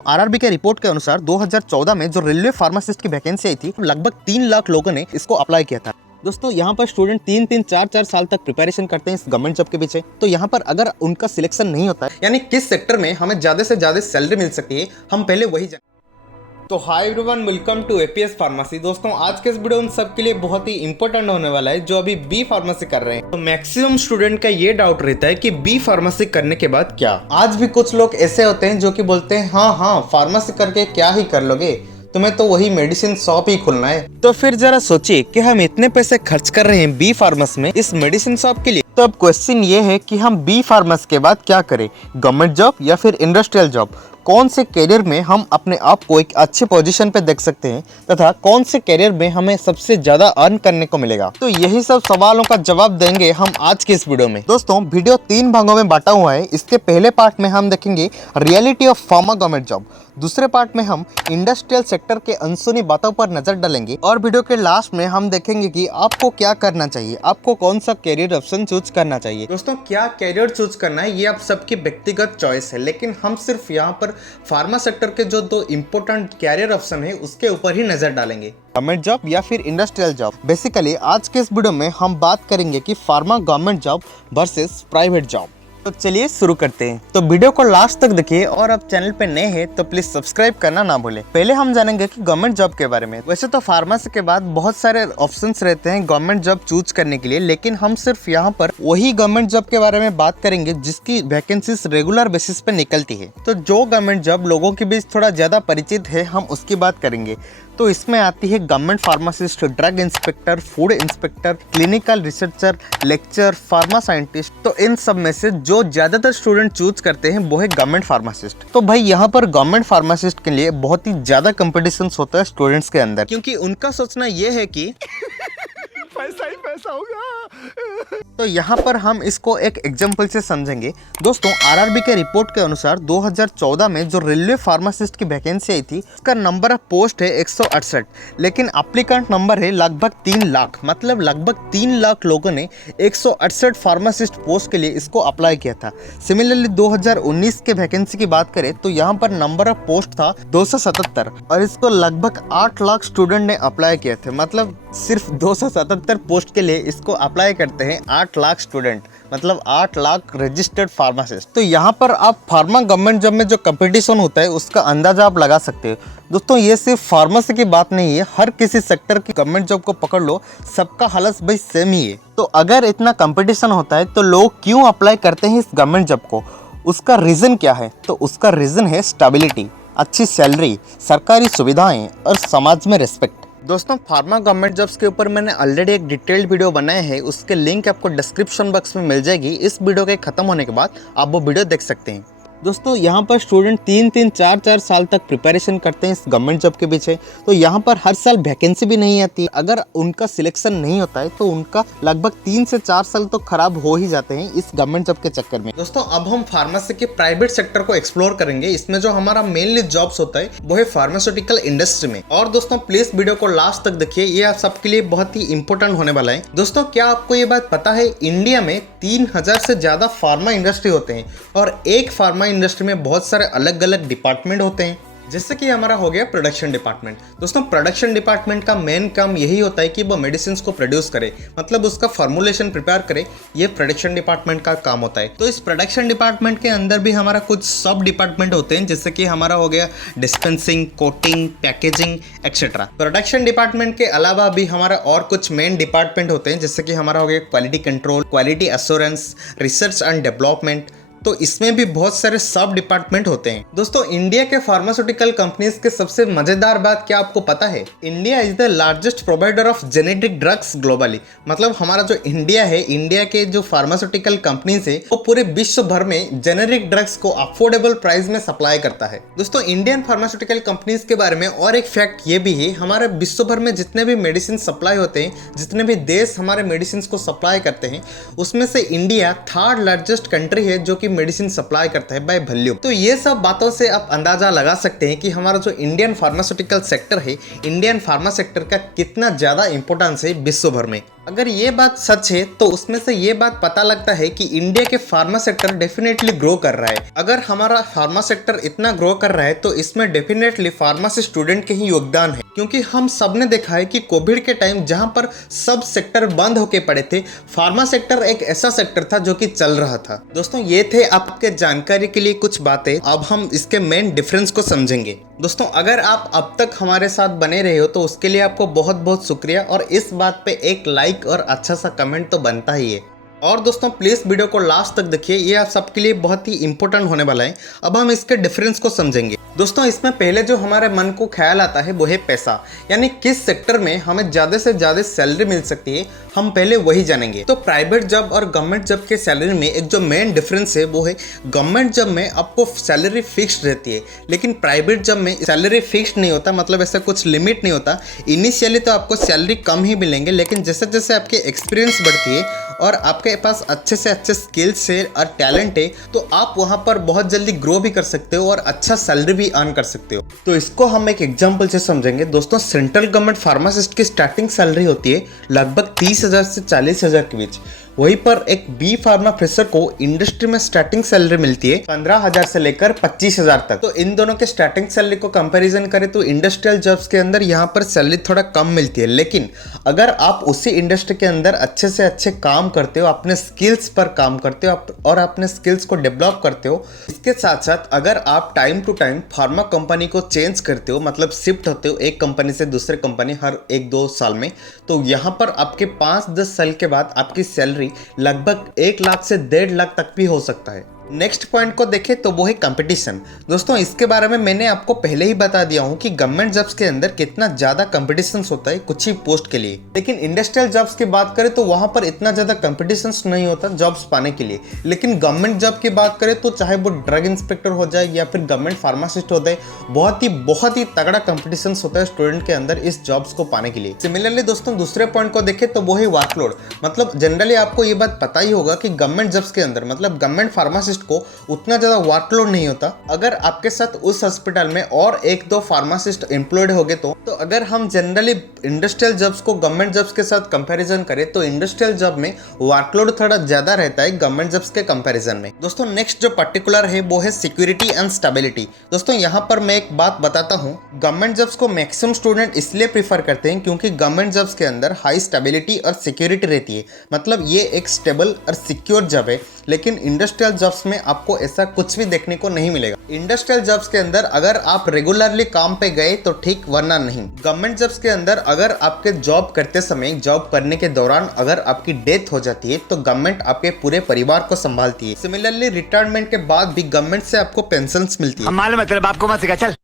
RRB के report के अनुसार 2014 में जो रेलवे फार्मासिस्ट की वैकेंसी आई थी, लगभग 3 लाख लोगों ने इसको अप्लाई किया था। दोस्तों यहाँ पर स्टूडेंट 3-3, 4-4 साल तक प्रिपरेशन करते हैं इस गवर्नमेंट जॉब के पीछे। तो यहाँ पर अगर उनका सिलेक्शन नहीं होता है, यानी किस सेक्टर में हमें ज्यादा से ज्यादा सैलरी मिल सकती है, हम पहले वही जान। तो hi everyone, welcome to APS pharmacy. दोस्तों आज के इस वीडियो उन सब के लिए बहुत ही इंपॉर्टेंट होने वाला है जो अभी बी फार्मेसी कर रहे हैं। तो मैक्सिमम स्टूडेंट का ये डाउट रहता है कि बी फार्मेसी करने के बाद क्या। आज भी कुछ लोग ऐसे होते हैं जो कि बोलते हैं हाँ फार्मेसी करके क्या ही कर लोगे, तुम्हें तो वही मेडिसिन शॉप ही खोलना है। तो फिर जरा सोचिए कि हम इतने पैसे खर्च कर रहे हैं बी फार्मेसी में, इस मेडिसिन शॉप के लिए। तो अब क्वेश्चन ये है कि हम बी फार्मेसी के बाद क्या करें, गवर्नमेंट जॉब या फिर इंडस्ट्रियल जॉब। कौन से करियर में हम अपने आप को एक अच्छे पोजीशन पे देख सकते हैं तथा कौन से करियर में हमें सबसे ज्यादा अर्न करने को मिलेगा। तो यही सब सवालों का जवाब देंगे हम आज के इस वीडियो में। दोस्तों वीडियो 3 भागों में बांटा हुआ है। इसके पहले पार्ट में हम देखेंगे reality of pharma government job, दूसरे पार्ट में हम इंडस्ट्रियल सेक्टर के अनसुनी बातों पर नजर डालेंगे और वीडियो के लास्ट में हम देखेंगे कि आपको क्या करना चाहिए, आपको कौन सा कैरियर ऑप्शन चूज करना चाहिए। दोस्तों क्या कैरियर चूज करना है ये आप सबकी व्यक्तिगत चॉइस है, लेकिन हम सिर्फ यहाँ पर फार्मा सेक्टर के जो 2 इम्पोर्टेंट कैरियर ऑप्शन है उसके ऊपर ही नजर डालेंगे, गवर्नमेंट जॉब या फिर इंडस्ट्रियल जॉब। बेसिकली आज के इस वीडियो में हम बात करेंगे कि pharma government job versus private job. तो चलिए शुरू करते हैं। तो वीडियो को लास्ट तक देखिए और अब चैनल पे नए हैं तो प्लीज सब्सक्राइब करना ना भूलें। पहले हम जानेंगे कि गवर्नमेंट जॉब के बारे में। वैसे तो फार्मेसी के बाद बहुत सारे ऑप्शंस रहते हैं गवर्नमेंट जॉब चूज करने के लिए, लेकिन हम सिर्फ यहाँ पर वही गवर्नमेंट जॉब के बारे में बात करेंगे जिसकी वैकेंसीज रेगुलर बेसिस पे निकलती है। तो जो गवर्नमेंट जॉब लोगों के बीच थोड़ा ज्यादा परिचित है, हम उसकी बात करेंगे। तो इसमें आती है government pharmacist, drug inspector, food inspector, clinical researcher, lecture, pharma scientist. तो इन सब में से जो ज्यादातर स्टूडेंट चूज करते हैं वो है गवर्नमेंट फार्मासिस्ट। तो भाई यहाँ पर गवर्नमेंट फार्मासिस्ट के लिए बहुत ही ज्यादा कंपटीशन होता है स्टूडेंट्स के अंदर, क्योंकि उनका सोचना ये है कि पैसा ही पैसा होगा। तो यहाँ पर हम इसको एक एग्जांपल से समझेंगे। दोस्तों आरआरबी के रिपोर्ट के अनुसार 2014 में जो रेलवे फार्मासिस्ट की वैकेंसी आई थी उसका नंबर ऑफ पोस्ट है 168, लेकिन एप्लीकेंट नंबर है लगभग 3 लाख। मतलब लगभग 3 लाख लोगों ने 168 फार्मासिस्ट पोस्ट के लिए इसको अप्लाई किया था। सिमिलरली 2019 के वैकेंसी की बात करें तो यहाँ पर नंबर ऑफ पोस्ट था 277 और इसको लगभग 8 लाख स्टूडेंट ने अप्लाई किए थे। मतलब सिर्फ 277 पोस्ट के लिए इसको अप्लाई करते हैं 8 लाख स्टूडेंट, मतलब 8 लाख रजिस्टर्ड फार्मासिस्ट। तो यहाँ पर आप फार्मा गवर्नमेंट जॉब में जो कंपटीशन होता है उसका अंदाजा आप लगा सकते हो। दोस्तों ये सिर्फ फार्मेसी की बात नहीं है, हर किसी सेक्टर की गवर्नमेंट जॉब को पकड़ लो, सबका हालत भाई सेम ही है। तो अगर इतना कंपटीशन होता है तो लोग क्यों अप्लाई करते हैं इस गवर्नमेंट जॉब को, उसका रीजन क्या है? तो उसका रीजन है स्टेबिलिटी, अच्छी सैलरी, सरकारी सुविधाएं और समाज में रिस्पेक्ट। दोस्तों फार्मा गवर्नमेंट जॉब्स के ऊपर मैंने ऑलरेडी एक डिटेल्ड वीडियो बनाया है, उसके लिंक आपको डिस्क्रिप्शन बॉक्स में मिल जाएगी। इस वीडियो के खत्म होने के बाद आप वो वीडियो देख सकते हैं। दोस्तों यहाँ पर स्टूडेंट 3-3, 4-4 साल तक प्रिपरेशन करते हैं इस गवर्नमेंट जॉब के पीछे। तो यहाँ पर हर साल वैकेंसी भी नहीं आती। अगर उनका सिलेक्शन नहीं होता है तो उनका लगभग 3 से 4 साल तो खराब हो ही जाते हैं इस गवर्नमेंट जॉब के चक्कर में। दोस्तों अब हम फार्मेसी के प्राइवेट सेक्टर को एक्सप्लोर करेंगे। इसमें जो हमारा मेनली जॉब्स होता है वो है फार्मास्यूटिकल इंडस्ट्री में। और दोस्तों प्लीज वीडियो को लास्ट तक देखिए, ये आप सबके लिए बहुत ही इंपॉर्टेंट होने वाला है। दोस्तों क्या आपको ये बात पता है, इंडिया में 3000 से ज्यादा फार्मा इंडस्ट्री होते हैं और एक फार्मा इंडस्ट्री में बहुत सारे अलग अलग डिपार्टमेंट होते हैं। जैसे कि हमारा हो गया प्रोडक्शन डिपार्टमेंट। दोस्तों प्रोडक्शन डिपार्टमेंट का मेन काम यही होता है कि वो मेडिसिन को प्रोड्यूस करे, मतलब उसका फॉर्मुलेशन प्रिपेयर करे, ये प्रोडक्शन डिपार्टमेंट का काम होता है। तो इस प्रोडक्शन डिपार्टमेंट के अंदर भी हमारा कुछ सब डिपार्टमेंट होते हैं, जैसे कि हमारा हो गया dispensing, coating, packaging etcetera. Production department के अलावा भी हमारा और कुछ मेन डिपार्टमेंट होते हैं, जैसे कि हमारा हो गया quality control, quality assurance, research and development. तो इसमें भी बहुत सारे सब डिपार्टमेंट होते हैं। दोस्तों इंडिया के फार्मास्यूटिकल कंपनीज के सबसे मजेदार बात क्या आपको पता है? India is the largest provider of genetic drugs globally. मतलब हमारा जो इंडिया है, इंडिया के जो फार्मास्यूटिकल कंपनीज है वो पूरे विश्व भर में जेनेरिक ड्रग्स को अफोर्डेबल प्राइस में सप्लाई करता है। दोस्तों इंडियन फार्मास्यूटिकल कंपनीज के बारे में और एक फैक्ट ये भी है, हमारे विश्व भर में जितने भी मेडिसिन सप्लाई होते हैं, जितने भी देश हमारे मेडिसिन को सप्लाई करते हैं, उसमें से इंडिया 3rd लार्जेस्ट कंट्री है जो कि मेडिसिन सप्लाई करता है बाय वॉल्यूम। तो ये सब बातों से आप अंदाजा लगा सकते हैं कि हमारा जो इंडियन फार्मास्यूटिकल सेक्टर है, इंडियन फार्मा सेक्टर का कितना ज्यादा इंपॉर्टेंस है विश्व भर में। अगर ये बात सच है तो उसमें से ये बात पता लगता है कि इंडिया के फार्मा सेक्टर डेफिनेटली ग्रो कर रहा है। अगर हमारा फार्मा सेक्टर इतना ग्रो कर रहा है तो इसमें डेफिनेटली फार्मेसी स्टूडेंट के ही योगदान है, क्योंकि हम सब ने देखा है कि कोविड के टाइम जहां पर सब सेक्टर बंद होके पड़े थे, फार्मा सेक्टर एक ऐसा सेक्टर था जो कि चल रहा था। दोस्तों ये थे आपके जानकारी के लिए कुछ बातें। अब हम इसके मेन डिफरेंस को समझेंगे। दोस्तों अगर आप अब तक हमारे साथ बने रहे हो तो उसके लिए आपको बहुत बहुत शुक्रिया, और इस बात पे एक लाइक और अच्छा सा कमेंट तो बनता ही है। और दोस्तों प्लीज़ वीडियो को लास्ट तक देखिए, ये आप सबके लिए बहुत ही इंपॉर्टेंट होने वाला है। अब हम इसके डिफरेंस को समझेंगे। दोस्तों इसमें पहले जो हमारे मन को ख्याल आता है वो है पैसा, यानी किस सेक्टर में हमें ज़्यादा से ज़्यादा सैलरी मिल सकती है, हम पहले वही जानेंगे। तो प्राइवेट जॉब और गवर्नमेंट जॉब के सैलरी में एक जो मेन डिफरेंस है वो है, गवर्नमेंट जॉब में आपको सैलरी फिक्स्ड रहती है, लेकिन प्राइवेट जॉब में सैलरी फिक्स्ड नहीं होता, मतलब ऐसा कुछ लिमिट नहीं होता। इनिशियली तो आपको सैलरी कम ही मिलेंगे, लेकिन जैसे जैसे आपकी एक्सपीरियंस बढ़ती है और आपके पास अच्छे से अच्छे स्किल्स है और टैलेंट है, तो आप वहाँ पर बहुत जल्दी ग्रो भी कर सकते हो और अच्छा सैलरी भी अर्न कर सकते हो। तो इसको हम एक एग्जांपल से समझेंगे। दोस्तों सेंट्रल गवर्नमेंट फार्मासिस्ट की स्टार्टिंग सैलरी होती है लगभग 30,000 से 40,000 के बीच। वहीं पर एक बी फार्मा फ्रेशर को इंडस्ट्री में स्टार्टिंग सैलरी मिलती है 15,000 से लेकर 25,000 तक। तो इन दोनों के स्टार्टिंग सैलरी को कंपैरिजन करें तो इंडस्ट्रियल जॉब्स के अंदर यहाँ पर सैलरी थोड़ा कम मिलती है, लेकिन अगर आप उसी इंडस्ट्री के अंदर अच्छे से अच्छे काम करते हो, अपने स्किल्स पर काम करते हो और अपने स्किल्स को डेवलप करते हो, इसके साथ साथ अगर आप time to time pharma company को चेंज करते हो, मतलब शिफ्ट होते हो एक कंपनी से दूसरे कंपनी हर 1-2 साल में, तो यहाँ पर आपके 5-10 साल के बाद आपकी सैलरी लगभग 1 लाख से 1.5 लाख तक भी हो सकता है। नेक्स्ट पॉइंट को देखें तो वो है कंपटीशन। दोस्तों इसके बारे में मैंने आपको पहले ही बता दिया हूं कि गवर्नमेंट जॉब्स के अंदर कितना ज्यादा कंपटीशन होता है कुछ ही पोस्ट के लिए, लेकिन इंडस्ट्रियल जॉब्स की बात करें तो वहां पर इतना ज्यादा कंपटीशन नहीं होता जॉब्स पाने के लिए। लेकिन गवर्नमेंट जॉब की बात करें तो चाहे वो ड्रग इंस्पेक्टर हो जाए या फिर गवर्नमेंट फार्मासिस्ट हो जाए, बहुत ही तगड़ा कंपटीशन होता है स्टूडेंट के अंदर इस जॉब्स को पाने के लिए। सिमिलरली दोस्तों दूसरे पॉइंट को देखें तो वो है वर्कलोड। मतलब जनरली आपको ये बात पता ही होगा कि गवर्नमेंट जॉब्स के अंदर, मतलब गवर्नमेंट फार्मासिस्ट को उतना ज्यादा वर्कलोड नहीं होता। अगर आपके साथ उस हॉस्पिटल में और 1-2 फार्मासिस्ट एम्प्लॉयड हो गए तो अगर हम जनरली इंडस्ट्रियल जॉब्स को गवर्नमेंट जॉब्स के साथ कंपैरिजन करें तो इंडस्ट्रियल जॉब में वर्कलोड थोड़ा ज्यादा रहता है गवर्नमेंट जॉब्स के कंपैरिजन में। दोस्तों नेक्स्ट जो पर्टिकुलर है वो है सिक्योरिटी एंड स्टेबिलिटी। दोस्तों यहाँ पर मैं एक बात बताता हूँ, गवर्नमेंट जॉब्स को मैक्सिमम स्टूडेंट इसलिए प्रीफर करते हैं क्योंकि गवर्नमेंट जॉब्स के अंदर हाई स्टेबिलिटी और सिक्योरिटी रहती है, मतलब ये एक स्टेबल और सिक्योर जॉब है। लेकिन इंडस्ट्रियल जॉब्स में आपको ऐसा कुछ भी देखने को नहीं मिलेगा। इंडस्ट्रियल जॉब्स के अंदर अगर आप रेगुलरली काम पे गए तो ठीक, वरना नहीं। गवर्नमेंट जॉब्स के अंदर अगर आपके जॉब करते समय, जॉब करने के दौरान अगर आपकी डेथ हो जाती है तो गवर्नमेंट आपके पूरे परिवार को संभालती है। सिमिलरली रिटायरमेंट के बाद भी गवर्नमेंट से आपको पेंशन मिलती है। मालूम है तेरे बाप को मत सिखा, चल।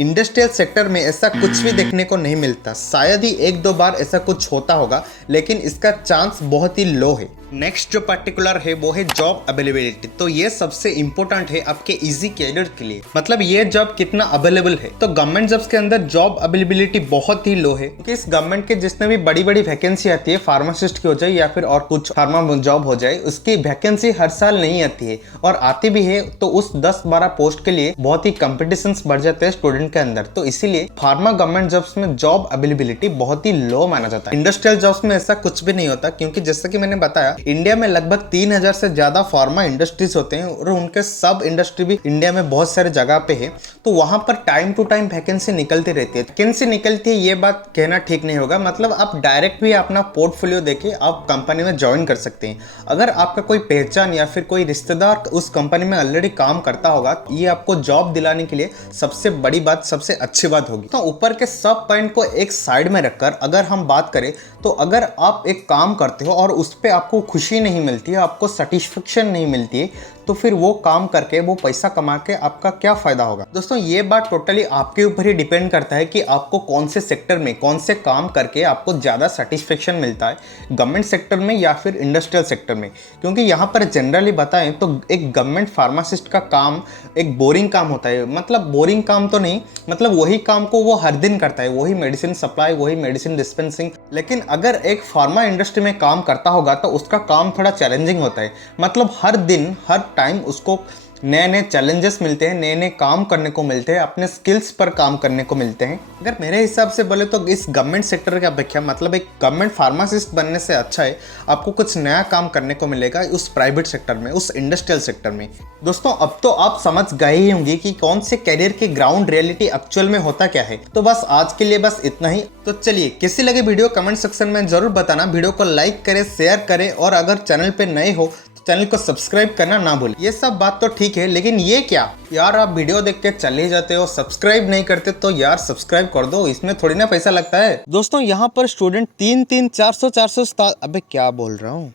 इंडस्ट्रियल सेक्टर में ऐसा कुछ भी देखने को नहीं मिलता, शायद ही 1-2 बार ऐसा कुछ होता होगा, लेकिन इसका चांस बहुत ही लो है। नेक्स्ट जो पर्टिकुलर है वो है जॉब अवेलेबिलिटी। तो ये सबसे इंपॉर्टेंट है आपके इजी कैरियर के लिए, मतलब ये जॉब कितना अवेलेबल है। तो गवर्नमेंट जॉब्स के अंदर जॉब अवेलेबिलिटी बहुत ही लो है, क्योंकि इस गवर्नमेंट के जितने भी बड़ी बड़ी वैकेंसी आती है, फार्मासिस्ट की हो जाए या फिर और कुछ फार्मा जॉब हो जाए, उसकी वैकेंसी हर साल नहीं आती है, और आती भी है तो उस 10-12 पोस्ट के लिए बहुत ही कंपटीशन बढ़ जाते हैं स्टूडेंट के अंदर। तो इसीलिए फार्मा गवर्नमेंट जॉब्स में जॉब अवेलेबिलिटी बहुत ही लो माना जाता है। इंडस्ट्रियल जॉब्स में ऐसा कुछ भी नहीं होता, क्योंकि जैसा कि मैंने बताया इंडिया में लगभग 3,000 से ज्यादा फार्मा इंडस्ट्रीज होते हैं और उनके सब इंडस्ट्री भी इंडिया में बहुत सारे जगह पे है। तो वहां पर टाइम टू टाइम वैकेंसी निकलती रहती है। वैकेंसी निकलती है ये बात कहना ठीक नहीं होगा, मतलब आप डायरेक्ट भी अपना पोर्टफोलियो देके आप कंपनी में ज्वाइन कर सकते हैं। अगर आपका कोई पहचान या फिर कोई रिश्तेदार उस कंपनी में ऑलरेडी काम करता होगा, ये आपको जॉब दिलाने के लिए सबसे बड़ी बात, सबसे अच्छी बात होगी। तो ऊपर के सब पॉइंट को एक साइड में रखकर अगर हम बात करें तो अगर आप एक काम करते हो और उस पर आपको खुशी नहीं मिलती है, आपको सेटिस्फेक्शन नहीं मिलती है, तो फिर वो काम करके, वो पैसा कमा के आपका क्या फायदा होगा। दोस्तों ये बात टोटली आपके ऊपर ही डिपेंड करता है कि आपको कौन से सेक्टर में, कौन से काम करके आपको ज़्यादा सेटिस्फेक्शन मिलता है, गवर्नमेंट सेक्टर में या फिर इंडस्ट्रियल सेक्टर में। क्योंकि यहाँ पर जनरली बताएं तो एक गवर्नमेंट फार्मासिस्ट का काम एक बोरिंग काम होता है, मतलब बोरिंग काम तो नहीं, मतलब वही काम को वो हर दिन करता है, वही मेडिसिन सप्लाई, वही मेडिसिन डिस्पेंसिंग। लेकिन अगर एक फार्मा इंडस्ट्री में काम करता होगा तो उसका काम थोड़ा चैलेंजिंग होता है, मतलब हर दिन हर टाइम उसको नए नए चैलेंजेस मिलते हैं, नए नए काम करने को मिलते हैं, अपने स्किल्स पर काम करने को मिलते हैं। अगर मेरे हिसाब से बोले तो इस गवर्नमेंट सेक्टर का अपेक्षा मतलब एक गवर्नमेंट फार्मासिस्ट बनने से अच्छा है आपको कुछ नया काम करने को मिलेगा उस प्राइवेट सेक्टर में, उस इंडस्ट्रियल सेक्टर में। दोस्तों अब तो आप समझ गए ही होंगे कि कौन से कैरियर के ग्राउंड रियलिटी एक्चुअल में होता क्या है। तो बस आज के लिए बस इतना ही। तो चलिए, कैसी लगे वीडियो कमेंट सेक्शन में जरूर बताना। वीडियो को लाइक करें, शेयर करें और अगर चैनल पे नए हो चैनल को सब्सक्राइब करना ना भूलें। ये सब बात तो ठीक है, लेकिन ये क्या यार, आप वीडियो देख के चले जाते हो, सब्सक्राइब नहीं करते तो यार सब्सक्राइब कर दो, इसमें थोड़ी ना पैसा लगता है। दोस्तों यहाँ पर स्टूडेंट 300-400 अबे क्या बोल रहा हूँ।